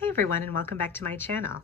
Hi everyone, and welcome back to my channel.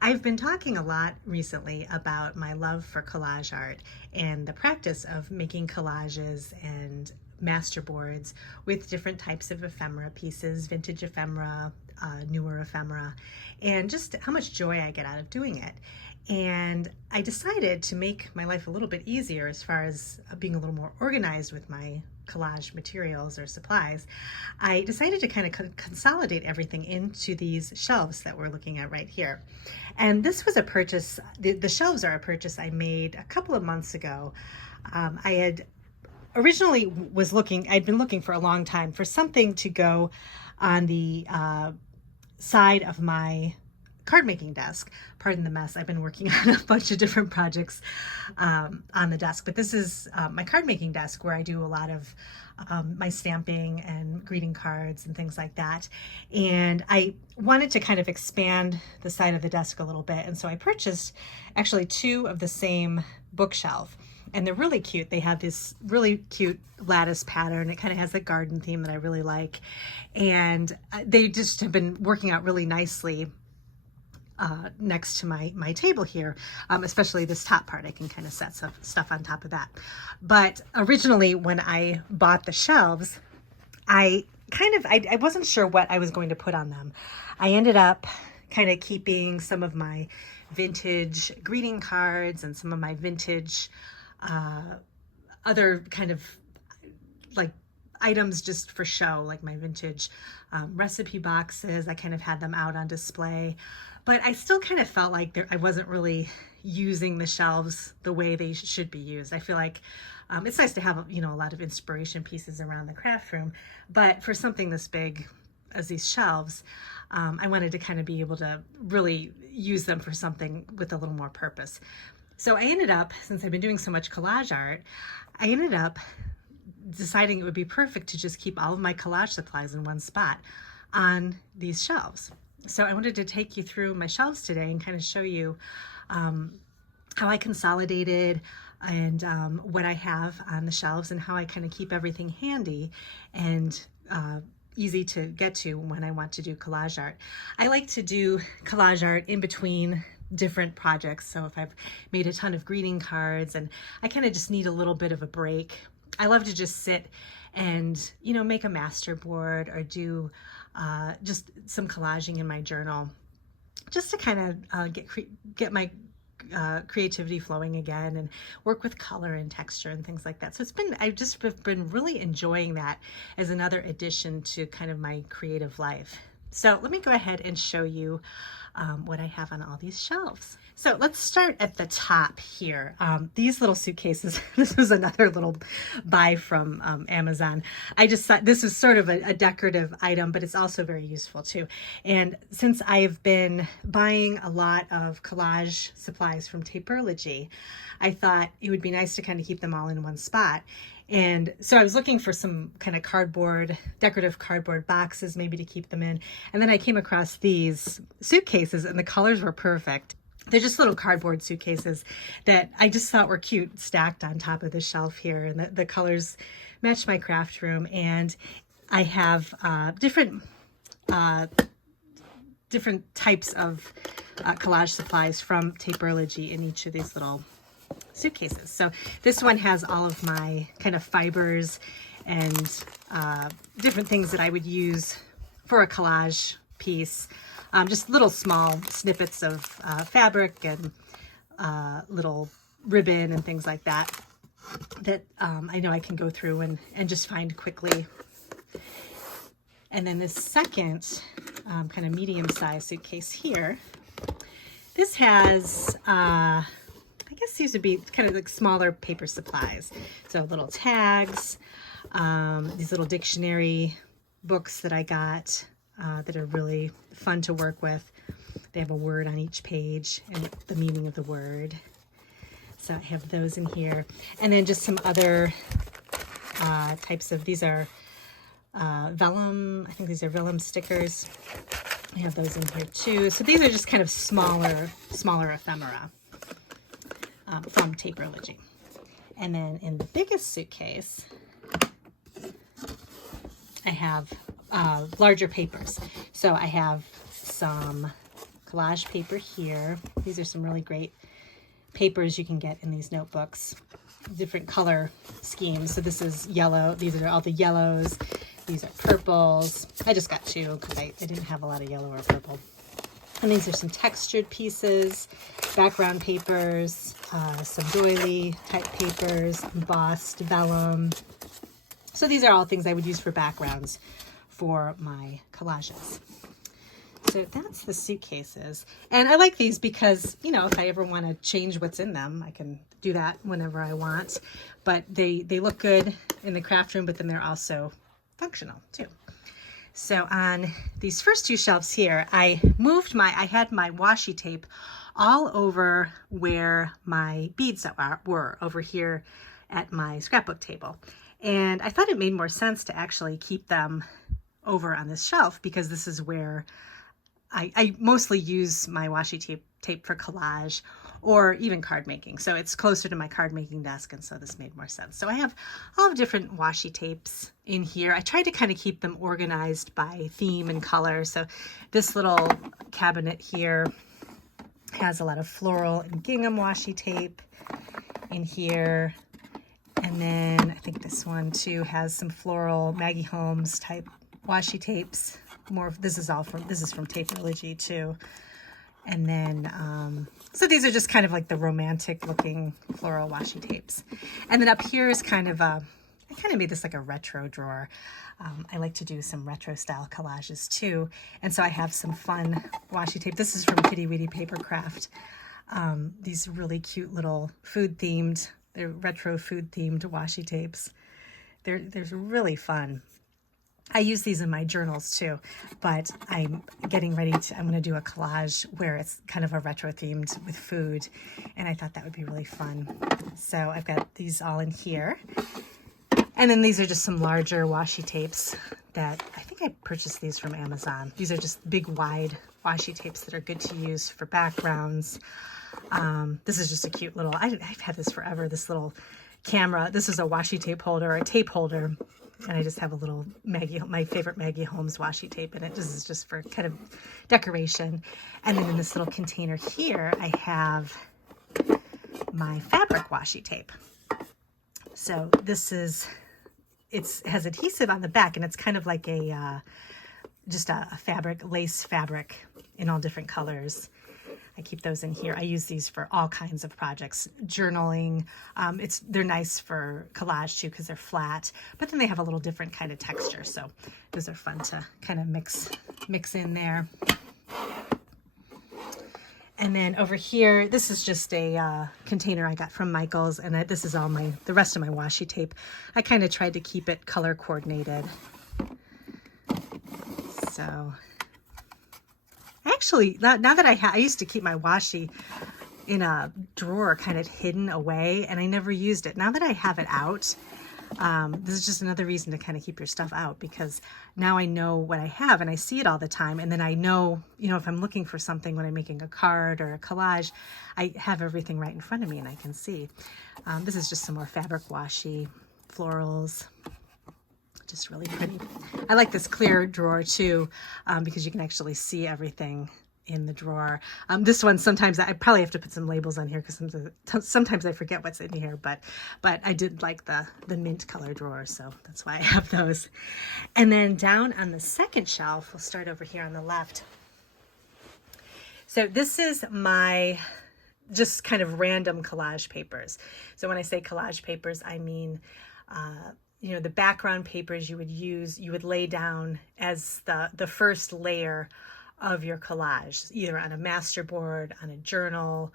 I've been talking a lot recently about my love for collage art and the practice of making collages and masterboards with different types of ephemera pieces, vintage ephemera, newer ephemera, and just how much joy I get out of doing it. And I decided to make my life a little bit easier as far as being a little more organized with my collage materials or supplies. I decided to kind of consolidate everything into these shelves that we're looking at right here. And this was a purchase, the shelves are a purchase I made a couple of months ago. I had originally I'd been looking for a long time for something to go on the side of my card making desk. Pardon the mess. I've been working on a bunch of different projects on the desk, but this is my card making desk where I do a lot of my stamping and greeting cards and things like that. And I wanted to kind of expand the side of the desk a little bit. And so I purchased actually two of the same bookshelf. And they're really cute. They have this really cute lattice pattern. It kind of has a garden theme that I really like. And they just have been working out really nicely next to my table here, especially this top part. I can kind of set some stuff on top of that. But originally when I bought the shelves, I wasn't sure what I was going to put on them. I ended up kind of keeping some of my vintage greeting cards and some of my vintage other kind of like items just for show, like my vintage recipe boxes. I kind of had them out on display. But I still kind of felt like I wasn't really using the shelves the way they should be used. I feel like it's nice to have, a lot of inspiration pieces around the craft room, but for something this big as these shelves, I wanted to kind of be able to really use them for something with a little more purpose. So I ended up, since I've been doing so much collage art, I ended up deciding it would be perfect to just keep all of my collage supplies in one spot on these shelves. So I wanted to take you through my shelves today and kind of show you how I consolidated and what I have on the shelves and how I kind of keep everything handy and easy to get to when I want to do collage art. I like to do collage art in between different projects. So if I've made a ton of greeting cards and I kind of just need a little bit of a break, I love to just sit and, make a master board or do just some collaging in my journal, just to kind of get my creativity flowing again and work with color and texture and things like that. So I've just been really enjoying that as another addition to kind of my creative life. So let me go ahead and show you what I have on all these shelves. So let's start at the top here. These little suitcases, this was another little buy from Amazon. I just thought this is sort of a decorative item, but it's also very useful too. And since I've been buying a lot of collage supplies from Tapeology, I thought it would be nice to kind of keep them all in one spot. And so I was looking for some kind of decorative cardboard boxes maybe to keep them in. And then I came across these suitcases and the colors were perfect. They're just little cardboard suitcases that I just thought were cute, stacked on top of the shelf here. And the colors match my craft room. And I have different types of collage supplies from Tapeology in each of these little suitcases. So this one has all of my kind of fibers and different things that I would use for a collage piece. Just little small snippets of fabric and little ribbon and things like that I know I can go through and just find quickly. And then this second kind of medium-sized suitcase here, this has I guess these would be kind of like smaller paper supplies. So little tags, these little dictionary books that I got that are really fun to work with. They have a word on each page and the meaning of the word. So I have those in here. And then just some other types of, these are vellum, I think these are vellum stickers. I have those in here too. So these are just kind of smaller ephemera from Tapeology. And then in the biggest suitcase, I have larger papers. So I have some collage paper here. These are some really great papers you can get in these notebooks, different color schemes. So this is yellow. These are all the yellows. These are purples. I just got two because I didn't have a lot of yellow or purple. And these are some textured pieces, background papers, some doily type papers, embossed vellum. So these are all things I would use for backgrounds for my collages. So that's the suitcases. And I like these because, you know, if I ever want to change what's in them, I can do that whenever I want. But they look good in the craft room, but then they're also functional too. So on these first two shelves here, I had my washi tape all over where my beads were over here at my scrapbook table. And I thought it made more sense to actually keep them over on this shelf because this is where I mostly use my washi tape for collage or even card making. So it's closer to my card making desk, and so this made more sense. So I have all of different washi tapes in here. I tried to kind of keep them organized by theme and color. So this little cabinet here has a lot of floral and gingham washi tape in here. And then I think this one too has some floral Maggie Holmes type washi tapes. This is from Tapeology too. And then, so these are just kind of like the romantic looking floral washi tapes. And then up here is kind of I kind of made this like a retro drawer. I like to do some retro style collages too. And so I have some fun washi tape. This is from Kitty Weedy Papercraft. These really cute little they're retro food themed washi tapes. They're really fun. I use these in my journals too, but I'm getting ready I'm going to do a collage where it's kind of a retro themed with food. And I thought that would be really fun. So I've got these all in here. And then these are just some larger washi tapes that I think I purchased these from Amazon. These are just big, wide washi tapes that are good to use for backgrounds. This is just a cute little, I've had this forever, this little camera. This is a washi tape holder, a tape holder. And I just have a little my favorite Maggie Holmes washi tape in it. This is just for kind of decoration. And then in this little container here, I have my fabric washi tape. So this has adhesive on the back, and it's kind of like just a lace fabric in all different colors. I keep those in here. I use these for all kinds of projects, journaling. They're nice for collage too because they're flat, but then they have a little different kind of texture. So those are fun to kind of mix in there. And then over here, this is just a container I got from Michael's, and this is all the rest of my washi tape. I kind of tried to keep it color coordinated. So actually, now that I used to keep my washi in a drawer kind of hidden away, and I never used it. Now that I have it out, this is just another reason to kind of keep your stuff out, because now I know what I have and I see it all the time. And then I know, if I'm looking for something when I'm making a card or a collage, I have everything right in front of me and I can see. This is just some more fabric washi, florals. Just really pretty. I like this clear drawer too, because you can actually see everything in the drawer. This one, sometimes I probably have to put some labels on here because sometimes I forget what's in here, but I did like the mint color drawer, so that's why I have those. And then down on the second shelf, we'll start over here on the left. So this is my just kind of random collage papers. So when I say collage papers, I mean the background papers you would lay down as the first layer of your collage, either on a master board, on a journal,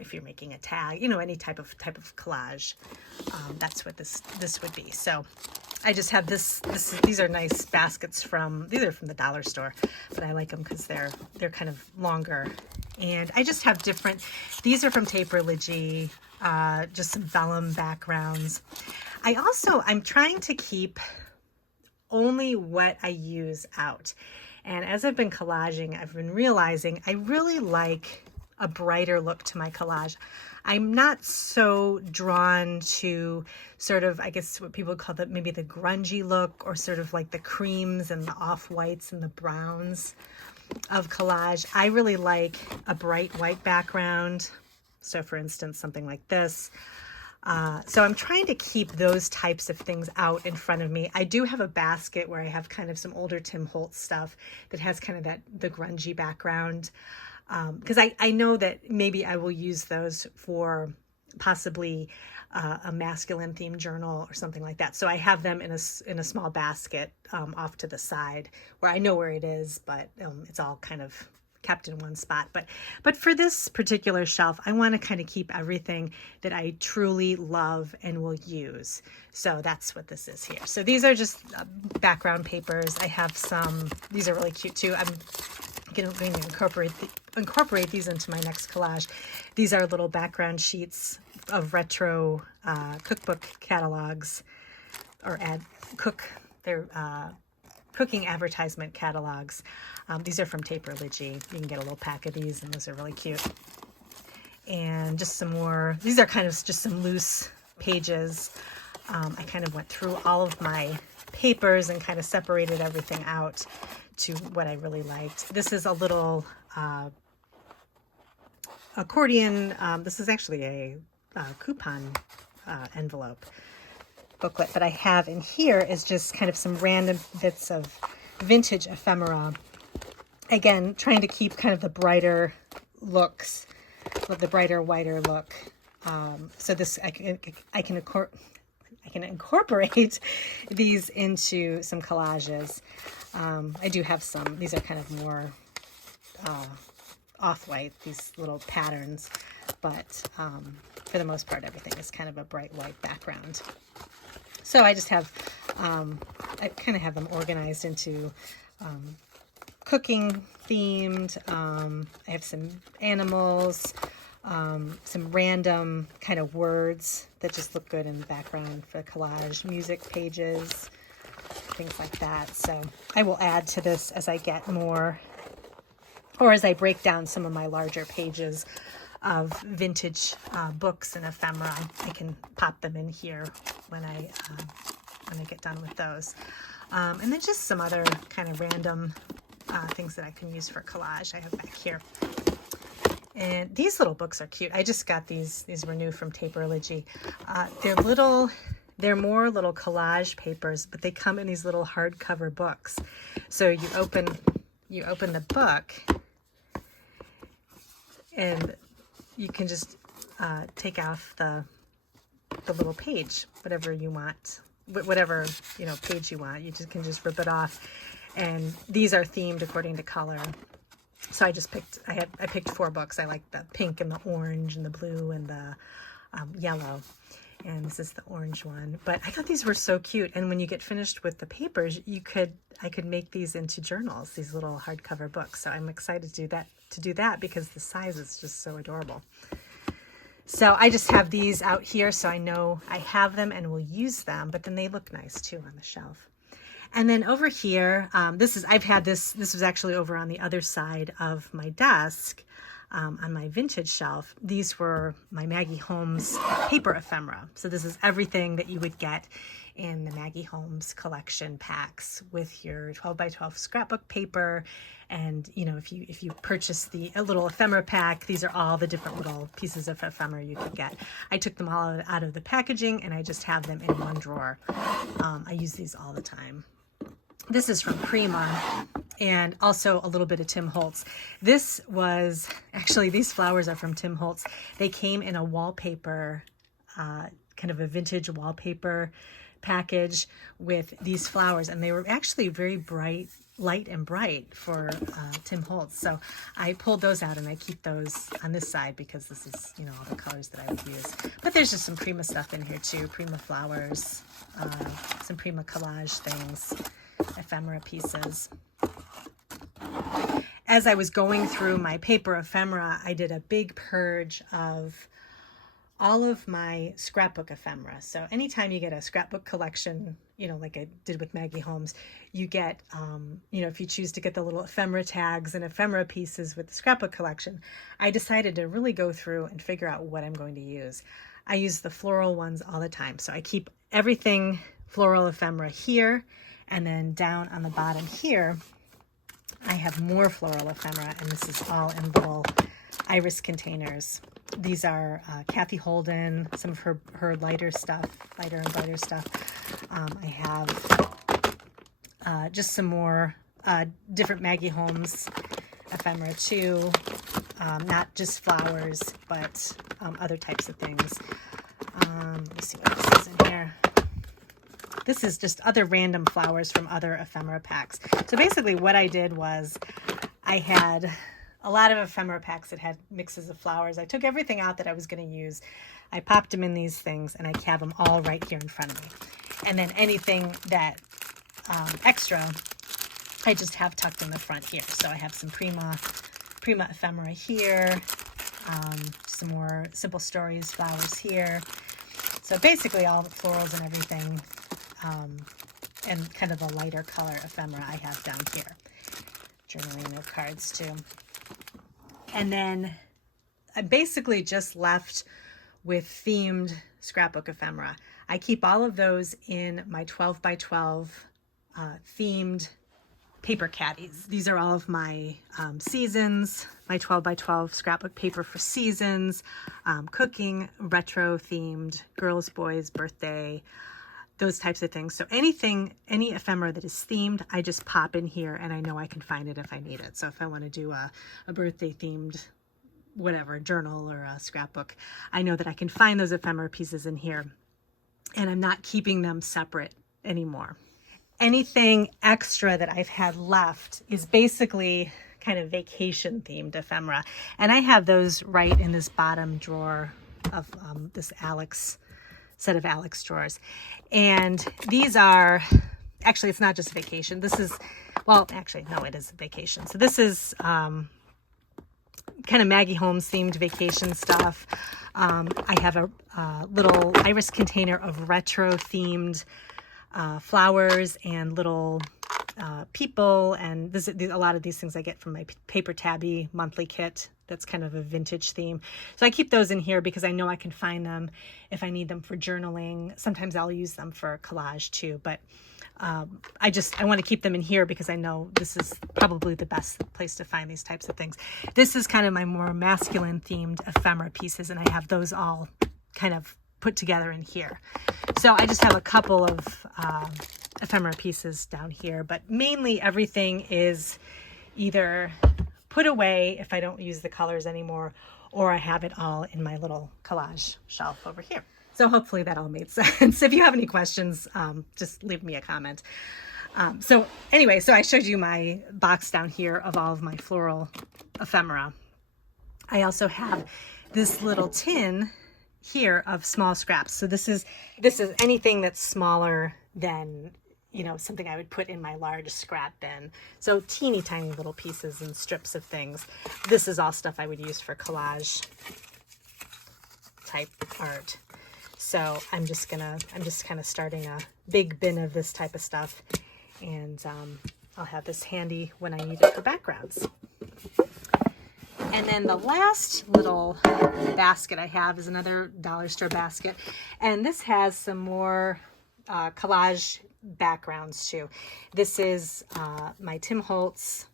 if you're making a tag, any type of collage. That's what this would be. So I just have these are nice baskets these are from the dollar store, but I like them because they're kind of longer. And I just have these are from Tapeology, just some vellum backgrounds. I'm trying to keep only what I use out. And as I've been collaging, I've been realizing I really like a brighter look to my collage. I'm not so drawn to sort of, I guess what people call maybe the grungy look, or sort of like the creams and the off-whites and the browns. of collage. I really like a bright white background. So for instance, something like this. So I'm trying to keep those types of things out in front of me. I do have a basket where I have kind of some older Tim Holtz stuff that has kind of the grungy background. Because I know that maybe I will use those for possibly a masculine themed journal or something like that. So I have them in a small basket off to the side where I know where it is, but it's all kind of kept in one spot. But for this particular shelf, I want to kind of keep everything that I truly love and will use. So that's what this is here. So these are just background papers. I have some, these are really cute too. I'm going to incorporate these into my next collage. These are little background sheets of retro cookbook catalogs, or they're cooking advertisement catalogs. These are from Taperligi. You can get a little pack of these, and those are really cute. And just some more, these are kind of just some loose pages. I kind of went through all of my papers and kind of separated everything out to what I really liked. This is a little accordion. This is actually a coupon envelope booklet, but I have in here is just kind of some random bits of vintage ephemera. Again, trying to keep kind of the brighter looks, the brighter, whiter look. So this, I can incorporate these into some collages. I do have some, these are kind of more off-white, these little patterns, but for the most part, everything is kind of a bright white background. So I just have, I kind of have them organized into cooking themed. I have some animals, some random kind of words that just look good in the background for collage, music pages, things like that. So I will add to this as I get more, or as I break down some of my larger pages of vintage books and ephemera. I can pop them in here when I get done with those. And then just some other kind of random things that I can use for collage I have back here. And these little books are cute. I just got these. These were new from Taperligi. They're more little collage papers, but they come in these little hardcover books. So you open the book, and you can just take off the little page, whatever you want, whatever page you want. You can just rip it off, and these are themed according to color. So I picked 4 books. I like the pink and the orange and the blue and the yellow. And this is the orange one. But I thought these were so cute. And when you get finished with the papers, I could make these into journals, these little hardcover books. So I'm excited to do that because the size is just so adorable. So I just have these out here so I know I have them and will use them, but then they look nice too on the shelf. And then over here, this was actually over on the other side of my desk on my vintage shelf. These were my Maggie Holmes paper ephemera. So this is everything that you would get in the Maggie Holmes collection packs with your 12 by 12 scrapbook paper. And if you purchase a little ephemera pack, these are all the different little pieces of ephemera you could get. I took them all out of the packaging and I just have them in one drawer. I use these all the time. This is from Prima, and also a little bit of Tim Holtz. These flowers are from Tim Holtz. They came in a wallpaper, kind of a vintage wallpaper package with these flowers, and they were actually very light and bright for Tim Holtz. So I pulled those out and I keep those on this side because this is, all the colors that I would use. But there's just some Prima stuff in here too, Prima flowers, some Prima collage things, ephemera pieces. As I was going through my paper ephemera, I did a big purge of all of my scrapbook ephemera. So anytime you get a scrapbook collection, like I did with Maggie Holmes, you get, if you choose to get the little ephemera tags and ephemera pieces with the scrapbook collection, I decided to really go through and figure out what I'm going to use. I use the floral ones all the time. So I keep everything floral ephemera here, and then down on the bottom here, I have more floral ephemera, and this is all in little iris containers. These are Kathy Holden, some of her lighter stuff, lighter and brighter stuff. I have just some more different Maggie Holmes ephemera too. Not just flowers, but other types of things. Let me see what this is in here. This is just other random flowers from other ephemera packs. So basically what I did was I had a lot of ephemera packs that had mixes of flowers. I took everything out that I was going to use. I popped them in these things, and I have them all right here in front of me. And then anything that extra, I just have tucked in the front here. So I have some Prima ephemera here, some more Simple Stories flowers here. So basically all the florals and everything, and kind of a lighter color ephemera I have down here. Journaling note cards too. And then I'm basically just left with themed scrapbook ephemera. I keep all of those in my 12 by 12 themed paper caddies. These are all of my seasons, my 12 by 12 scrapbook paper for seasons, cooking, retro themed, girls, boys, birthday, those types of things. So anything, any ephemera that is themed, I just pop in here, and I know I can find it if I need it. So if I want to do a birthday themed, whatever, journal or a scrapbook, I know that I can find those ephemera pieces in here, and I'm not keeping them separate anymore. Anything extra that I've had left is basically kind of vacation themed ephemera. And I have those right in this bottom drawer of this set of Alex drawers. And these are, actually, it's not just vacation. This is, well, actually, no, it is vacation. So this is kind of Maggie Holmes themed vacation stuff. I have a little iris container of retro themed flowers and little people, and a lot of these things I get from my Paper Tabby monthly kit. That's kind of a vintage theme. So I keep those in here because I know I can find them if I need them for journaling. Sometimes I'll use them for collage too, but I want to keep them in here because I know this is probably the best place to find these types of things. This is kind of my more masculine themed ephemera pieces, and I have those all kind of put together in here. So I just have a couple of ephemera pieces down here, but mainly everything is either put away if I don't use the colors anymore, or I have it all in my little collage shelf over here. So hopefully that all made sense. If you have any questions, just leave me a comment. So anyway, so I showed you my box down here of all of my floral ephemera. I also have this little tin here of small scraps. So this is anything that's smaller than, you know, something I would put in my large scrap bin. So teeny tiny little pieces and strips of things. This is all stuff I would use for collage type art. So I'm just kind of starting a big bin of this type of stuff, and I'll have this handy when I need it for backgrounds. And then the last little basket I have is another dollar store basket, and this has some more collage backgrounds too. This is my Tim Holtz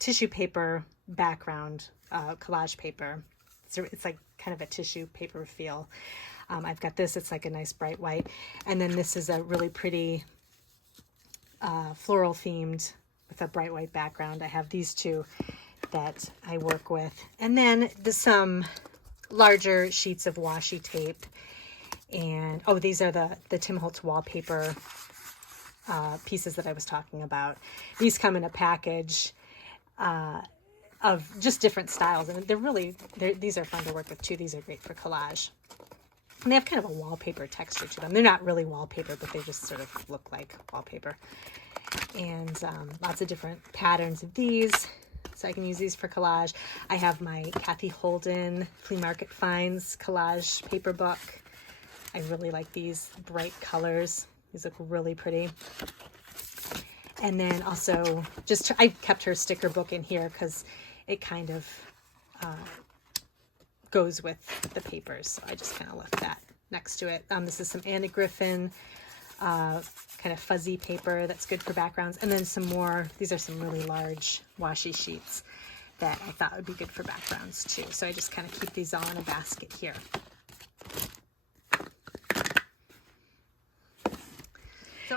tissue paper background, collage paper. It's like kind of a tissue paper feel. I've got this, it's like a nice bright white. And then this is a really pretty floral themed with a bright white background. I have these two that I work with. And then some larger sheets of washi tape. And, oh, these are the Tim Holtz wallpaper pieces that I was talking about. These come in a package of just different styles. And these are fun to work with too. These are great for collage. And they have kind of a wallpaper texture to them. They're not really wallpaper, but they just sort of look like wallpaper. And lots of different patterns of these. So I can use these for collage. I have my Kathy Holden Flea Market Finds collage paper book. I really like these bright colors. These look really pretty. And then also, I kept her sticker book in here because it kind of goes with the papers. So I just kind of left that next to it. This is some Anna Griffin kind of fuzzy paper that's good for backgrounds. And then some more, these are some really large washi sheets that I thought would be good for backgrounds too. So I just kind of keep these all in a basket here.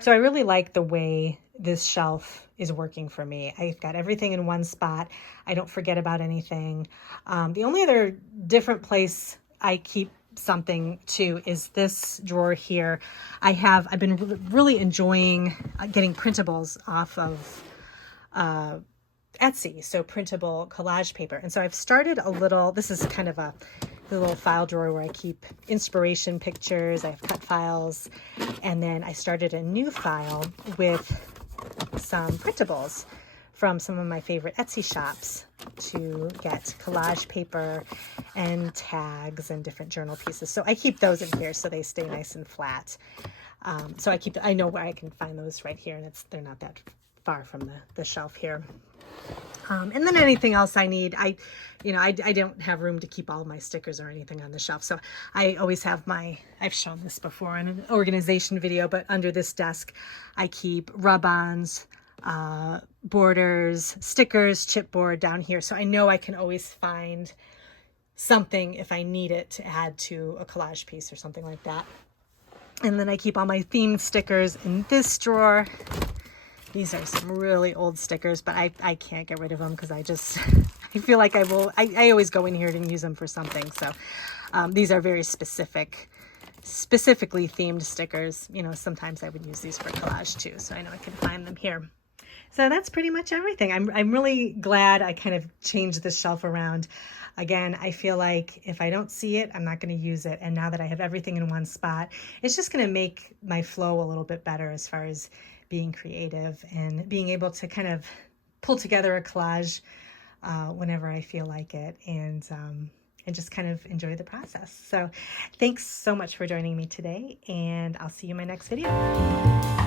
So I really like the way this shelf is working for me. I've got everything in one spot. I don't forget about anything. The only other different place I keep something too is this drawer here. I've been really enjoying getting printables off of Etsy, so printable collage paper. And so I've started a little, this is kind of a little file drawer where I keep inspiration pictures, I have cut files, and then I started a new file with some printables from some of my favorite Etsy shops to get collage paper and tags and different journal pieces. So I keep those in here so they stay nice and flat. So I know where I can find those right here, and they're not that far from the shelf here. And then anything else I need, I don't have room to keep all of my stickers or anything on the shelf. So I always have I've shown this before in an organization video, but under this desk, I keep rub-ons, borders, stickers, chipboard down here. So I know I can always find something if I need it to add to a collage piece or something like that. And then I keep all my themed stickers in this drawer. These are some really old stickers, but I can't get rid of them because I feel like I always go in here to use them for something. So these are very specifically themed stickers. Sometimes I would use these for collage too. So I know I can find them here. So that's pretty much everything. I'm really glad I kind of changed the shelf around. Again, I feel like if I don't see it, I'm not going to use it. And now that I have everything in one spot, it's just going to make my flow a little bit better as far as being creative and being able to kind of pull together a collage whenever I feel like it, and just kind of enjoy the process. So thanks so much for joining me today, and I'll see you in my next video.